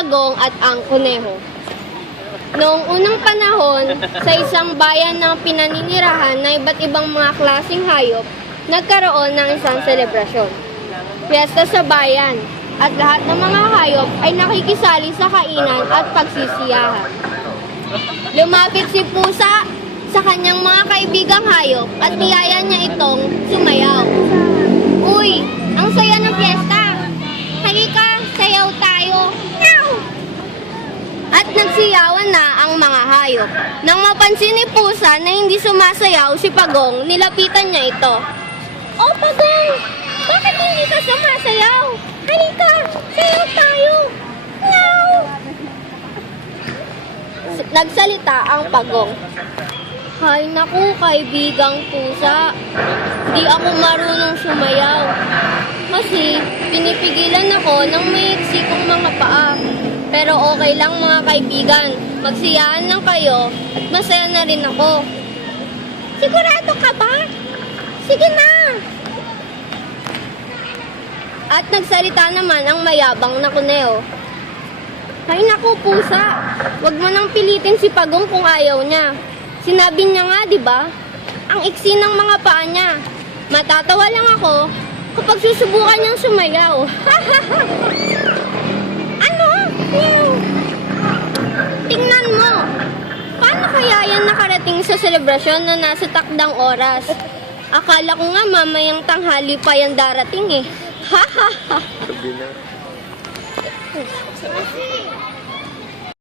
Pagong at ang Kuneho. Noong unang panahon, sa isang bayan ng pinaninirahan na iba't ibang mga klaseng hayop, nagkaroon ng isang selebrasyon. Piyesta sa bayan, at lahat ng mga hayop ay nakikisali sa kainan at pagsisiyahan. Lumapit si Pusa sa kanyang mga kaibigang hayop at niyaya niya itong sumayaw. Uy, ang saya ng piyesta! Halika, sayaw tayo! Meow! At nagsiyawan na ang mga hayop. Nang mapansin ni Pusa na hindi sumasayaw si Pagong, nilapitan niya ito. Oh, Pagong! Bakit hindi ka sumasayaw? Halika, sayaw tayo! Meow! Nagsalita ang Pagong. Hay naku, kaibigang Pusa. Di ako marunong sumayaw. Kasi pinipigilan ako ng maiksi kong mga paa. Pero okay lang mga kaibigan. Magsiyaan lang kayo at masaya na rin ako. Sigurado ka ba? Sige na! At nagsalita naman ang mayabang na Kuneho. Hay naku, Pusa. Huwag mo nang pilitin si Pagong kung ayaw niya. Sinabi niya nga, di ba? Ang iksi ng mga paa niya. Matatawa lang ako kapag susubukan niyang sumayaw. Ano? Meow. Tingnan mo. Paano kaya yan nakarating sa selebrasyon na nasa takdang oras? Akala ko nga mamayang tanghali pa yan darating eh. Ha ha ha.